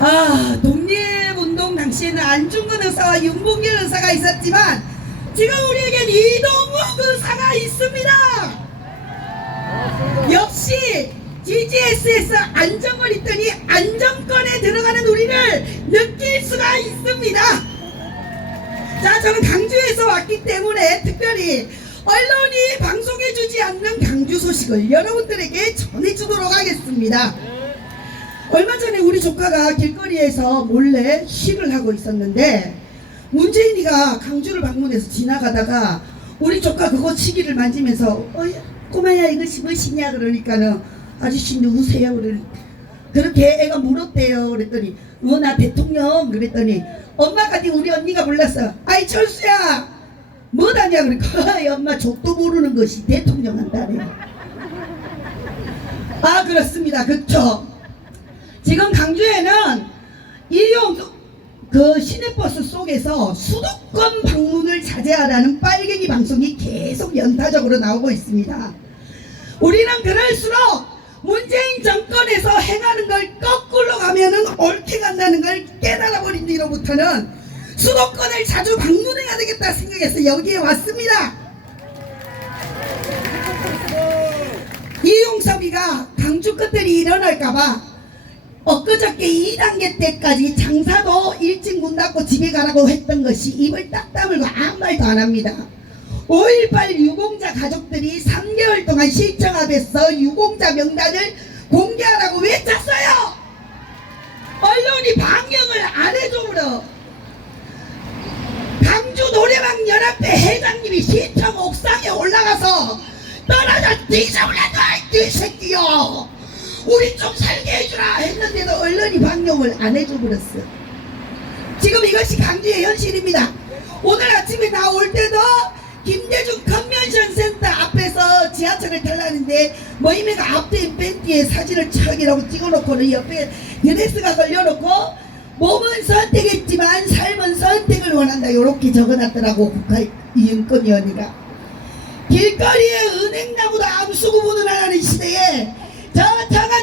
아, 독립운동 당시에는 안중근 의사와 윤봉길 의사가 있었지만 지금 우리에겐 이동욱 의사가 있습니다. 역시 GGS에서 안정을 있더니 안정권에 들어가는 우리를 느낄 수가 있습니다. 자, 저는 강주에서 왔기 때문에 특별히 언론이 방송해주지 않는 강주 소식을 여러분들에게 전해주도록 하겠습니다. 얼마 전에 우리 조카가 길거리에서 몰래 시를 하고 있었는데 문재인이가 강주를 방문해서 지나가다가 우리 조카 그거 시기를 만지면서 어 꼬마야 이것이 무엇이냐 그러니까는 아저씨 누구세요? 그러 그렇게 애가 물었대요. 그랬더니 어 나 대통령 그랬더니 엄마가 네 우리 언니가 불렀어. 아이 철수야 뭐다냐 그러니까 아이 엄마 족도 모르는 것이 대통령 한다네. 아 그렇습니다. 그렇죠. 지금 강주에는 일용 그 시내버스 속에서 수도권 방문을 자제하라는 빨갱이 방송이 계속 연타적으로 나오고 있습니다. 우리는 그럴수록 문재인 정권에서 행하는 걸 거꾸로 가면은 옳게 간다는 걸 깨달아 버린 뒤로부터는 수도권을 자주 방문해야 되겠다 생각해서 여기에 왔습니다. 이용섭이가 강주 끝들이 일어날까봐 엊그저께 2단계 때까지 장사도 일찍 문 닫고 집에 가라고 했던 것이 입을 딱 다물고 아무 말도 안 합니다. 5.18 유공자 가족들이 3개월 동안 실청 앞에서 유공자 명단을 공개하라고 외쳤어요. 언론이 방영을 안 해줘버려. 강주 노래방 연합회 회장님이 시청 옥상에 올라가서 떨어져 뒤져버려도 이 새끼요. 우리 좀 살게 해주라 했는데도 언론이 방영을 안 해줘버렸어. 지금 이것이 강주의 현실입니다. 오늘 아침에 나올 때도 김대중 컨벤션 센터 앞에서 지하철을 타려는데 모임회가 앞뒤 밴드에 사진을 척이라고 찍어놓고는 옆에 드레스가 걸려놓고 몸은 선택했지만 삶은 선택을 원한다 이렇게 적어놨더라고 국가 이윤권위원회가 길거리에 은행나무도 암수 구분을 하는 시대에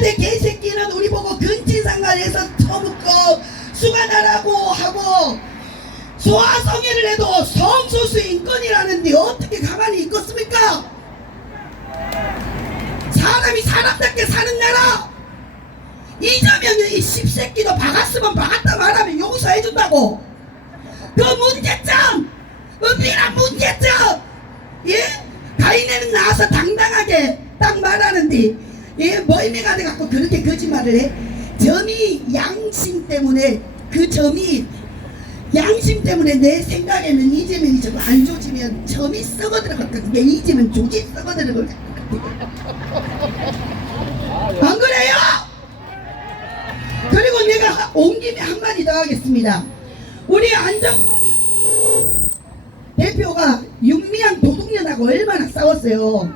저 청와대 개새끼는 우리 보고 근친상간에서 처먹고 수관하라고 하고 소아성애를 해도 성소수 인권이라는데 어떻게 가만히 있겠습니까? 사람이 사람답게 사는 나라 이재명이 이 씹새끼도 박았으면 박았다 말하면 용서해준다고 그 문제점 은밀한 문제점 예? 가인에는 나와서 당당하게 딱 말하는데 예? 모임회가 돼갖고 그렇게 거짓말을 해 점이 양심 때문에 그 점이 양심 때문에 내 생각에는 이재명이 저거 안 조지면 점이 썩어 들어갔거든요. 이재명 조지 썩어 같아요. 안 그래요? 그리고 내가 온 김에 한마디 더 하겠습니다. 우리 안정 대표가 윤미향 도둑년하고 얼마나 싸웠어요.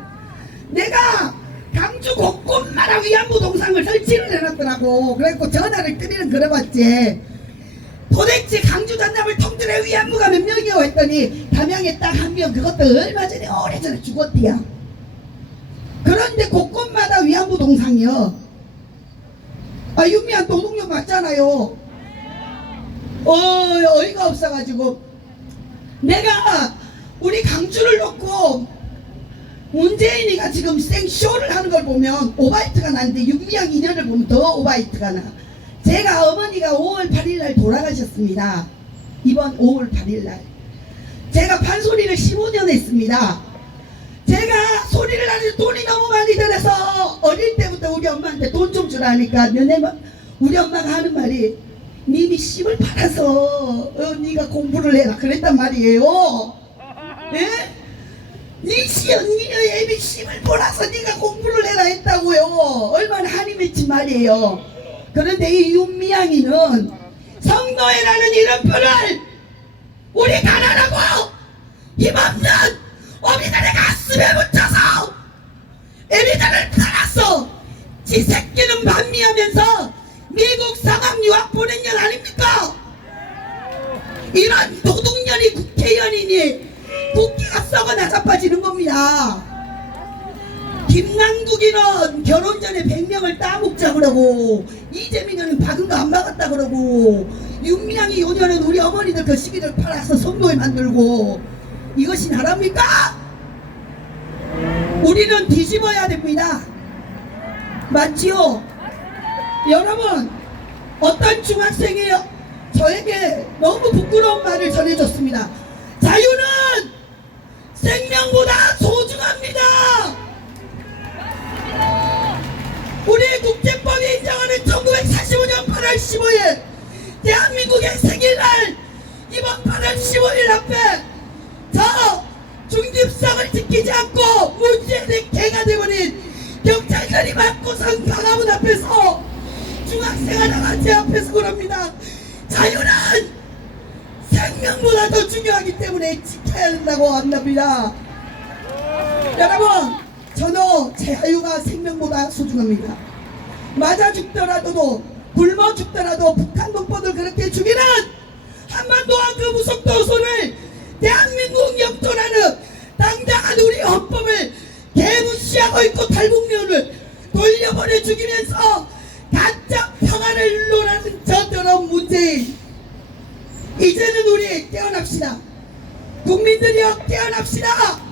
내가 강주 곳곳마다 위안부 동상을 설치를 해놨더라고. 그래갖고 전화를 끊이는 걸어봤지. 도대체 강주 전남을 통틀어 위안부가 몇 명이요? 했더니 담양에 딱 한 명. 그것도 얼마 전에 오래전에 죽었디야 그런데 곳곳마다 위안부 동상이요. 아 윤미한 도둑녀 맞잖아요. 어 어이가 없어가지고. 내가 우리 강주를 놓고 문재인이가 지금 생쇼를 하는 걸 보면 오바이트가 나는데 윤미향 인연을 보면 더 오바이트가 나 제가 어머니가 5월 8일 날 돌아가셨습니다. 이번 5월 8일 날. 제가 판소리를 15년 했습니다. 제가 소리를 하는데 돈이 너무 많이 들어서 어릴 때부터 우리 엄마한테 돈 좀 주라니까 너네 마- 우리 엄마가 하는 말이 님이 씨를 팔아서 어, 네가 공부를 해라 그랬단 말이에요. 예? 네 씨, 언니가 애비 씨를 팔아서 네가 공부를 해라 했다고요. 얼마나 한이 맺힌 말이에요. 그런데 이 윤미향이는 성노예라는 이름표를 우리 가라라고 힘없는 어미들의 가슴에 붙여서 애미들을 팔았어 지 새끼는 반미하면서 미국 상황 유학 보낸 년 아닙니까 이런 도둑년이 국회의원이니 국기가 썩어 나 자빠지는 겁니다 김남국이는 결혼 전에 100명을 따먹자 그러고 이재민은 박은 거 안 막았다 그러고 윤미향이 요년은 우리 어머니들 그 시기를 팔아서 성도에 만들고 이것이 나랍니까? 우리는 뒤집어야 됩니다. 맞지요? 여러분 어떤 중학생이 저에게 너무 부끄러운 말을 전해줬습니다. 자유는 생명보다 소중합니다. 우리 국제법이 인정하는 1945년 8월 15일 대한민국의 생일날 이번 8월 15일 앞에 저 중립성을 지키지 않고 문재인의 개가 되버린 경찰들이 맞고선 강화문 앞에서 중학생 하나가 제 앞에서 그럽니다 자유는 생명보다 더 중요하기 때문에 지켜야 된다고 한답니다. 여러분 저는 자유가 생명보다 소중합니다. 맞아 죽더라도 굶어 죽더라도 북한 동포들 그렇게 죽이는 한반도와 그 무속도소를 대한민국 영토라는 당당한 우리 헌법을 개무시하고 있고 탈북민을 돌려보내 죽이면서 가짜 평화를 논하는 저들은 문재인 이제는 우리 깨어납시다. 국민들이여 깨어납시다